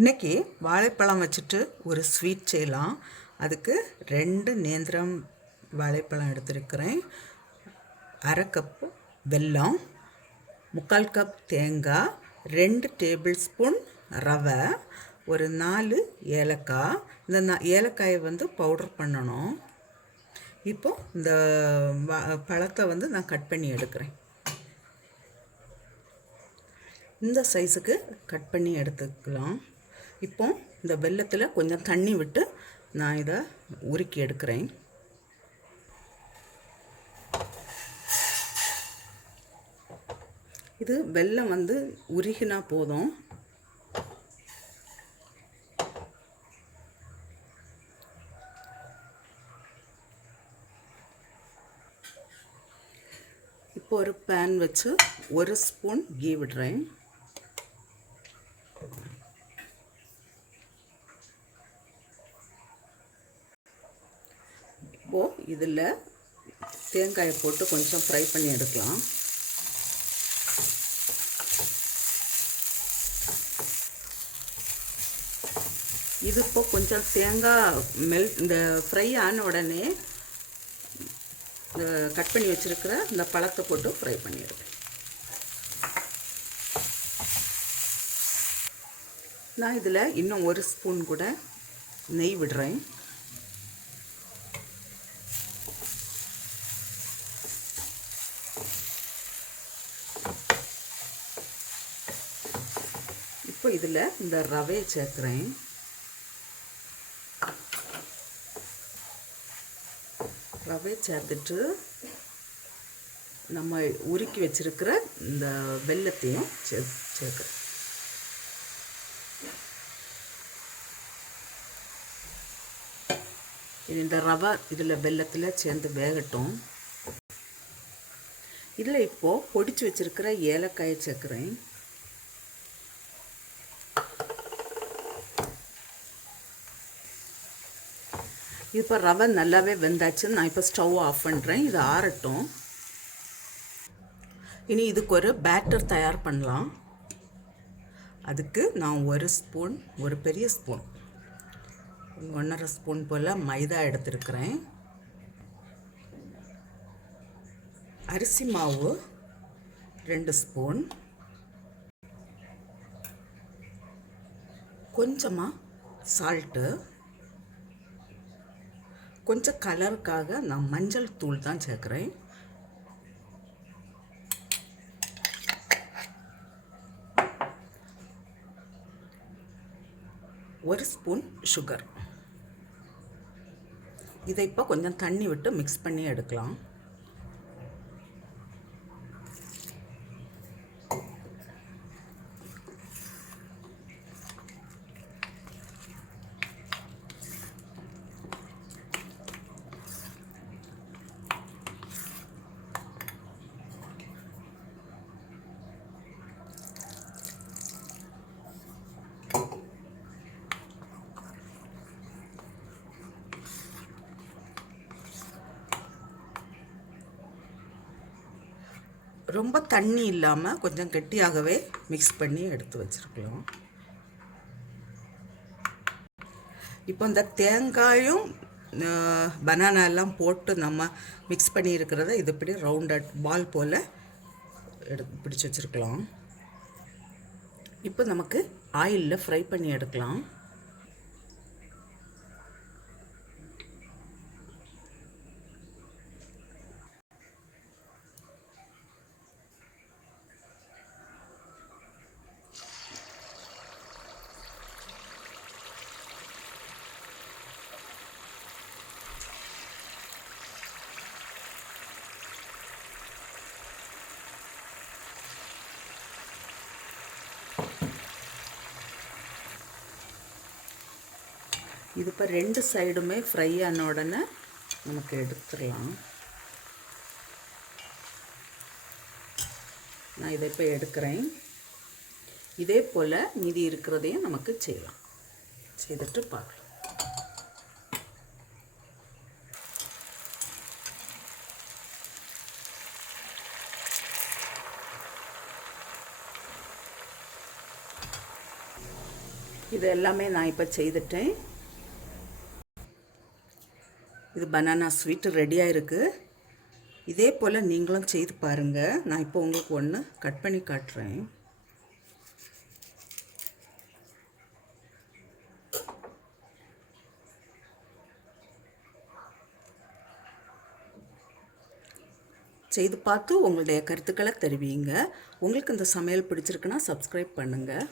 இன்றைக்கி வாழைப்பழம் வச்சுட்டு ஒரு ஸ்வீட் செய்யலாம். அதுக்கு 2 நேந்திரம் வாழைப்பழம் எடுத்துருக்கிறேன், அரை கப்பு வெல்லம், 3/4 கப் தேங்காய், 2 டேபிள் ஸ்பூன் ரவை, ஒரு 4 ஏலக்காய். இந்த ஏலக்காயை பவுடர் பண்ணணும். இப்போ இந்த பழத்தை நான் கட் பண்ணி எடுக்கிறேன். இந்த சைஸுக்கு கட் பண்ணி எடுத்துக்கலாம். இப்போ இந்த வெல்லத்தில் கொஞ்சம் தண்ணி விட்டு நான் இதை உருக்கி எடுக்கிறேன். இது வெல்லம் உருகினா போதும். இப்போ ஒரு பேன் வச்சு 1 ஸ்பூன் கீ விடுறேன். இப்போது இதில் தேங்காயை போட்டு கொஞ்சம் ஃப்ரை பண்ணி எடுக்கலாம். இது இப்போ கொஞ்சம் தேங்காய் இந்த ஃப்ரை ஆன உடனே கட் பண்ணி வச்சுருக்கிற இந்த பழத்தை போட்டு ஃப்ரை பண்ணி எடுப்பேன். நான் இதில் இன்னும் 1 ஸ்பூன் கூட நெய் விடுறேன். இப்போ இதில் இந்த ரவையை சேர்க்குறேன். ரவை சேர்த்துட்டு நம்ம உருக்கி வச்சிருக்கிற இந்த வெல்லத்தையும் சேர்க்குறேன். இந்த ரவை இதில் வெல்லத்தில் சேர்ந்து வேகட்டும். இதில் இப்போது பொடிச்சு வச்சிருக்கிற ஏலக்காயை சேர்க்குறேன். இப்போ ரவை நல்லாவே வெந்தாச்சு. நான் இப்போ ஸ்டவ் ஆஃப் பண்ணுறேன். இது ஆறட்டும். இனி இதுக்கு ஒரு பேட்டர் தயார் பண்ணலாம். அதுக்கு நான் 1 ஸ்பூன், ஒரு பெரிய ஸ்பூன், 1.5 ஸ்பூன் போல் மைதா எடுத்துருக்கிறேன். அரிசி மாவு 2 ஸ்பூன், கொஞ்சமாக சால்ட்டு, கொஞ்சம் கலருக்காக நான் மஞ்சள் தூள் தான் சேர்க்குறேன். ஒரு ஸ்பூன் சுகர். இதை இப்போ கொஞ்சம் தண்ணி விட்டு மிக்ஸ் பண்ணி எடுக்கலாம். ரொம்ப தண்ணி இல்லாமல் கொஞ்சம் கெட்டியாகவே மிக்ஸ் பண்ணி எடுத்து வச்சுருக்கலாம். இப்போ இந்த தேங்காயும் பனானா எல்லாம் போட்டு நம்ம மிக்ஸ் பண்ணி இருக்கிறத இது இப்படி ரவுண்டட் பால் போல் பிடிச்சி வச்சுருக்கலாம். இப்போ நமக்கு ஆயிலில் ஃப்ரை பண்ணி எடுக்கலாம். இது இப்போ 2 சைடுமே ஃப்ரை ஆன உடனே நமக்கு எடுத்துடலாம். நான் இதை இப்போ எடுக்கிறேன். இதே போல் மீதி இருக்கிறதையும் நமக்கு செய்யலாம். செய்துட்டு பார்க்கலாம். இது எல்லாமே நான் இப்போ செய்துட்டேன். இது பனானா ஸ்வீட்டு ரெடியாக இருக்குது. இதே போல் நீங்களும் செய்து பாருங்கள். நான் இப்போ உங்களுக்கு ஒன்று கட் பண்ணி காட்டுறேன். செய்து பார்த்து உங்களுடைய கருத்துக்களை தெரிவிங்க. உங்களுக்கு இந்த சமையல் பிடிச்சிருக்குன்னா சப்ஸ்கிரைப் பண்ணுங்கள்.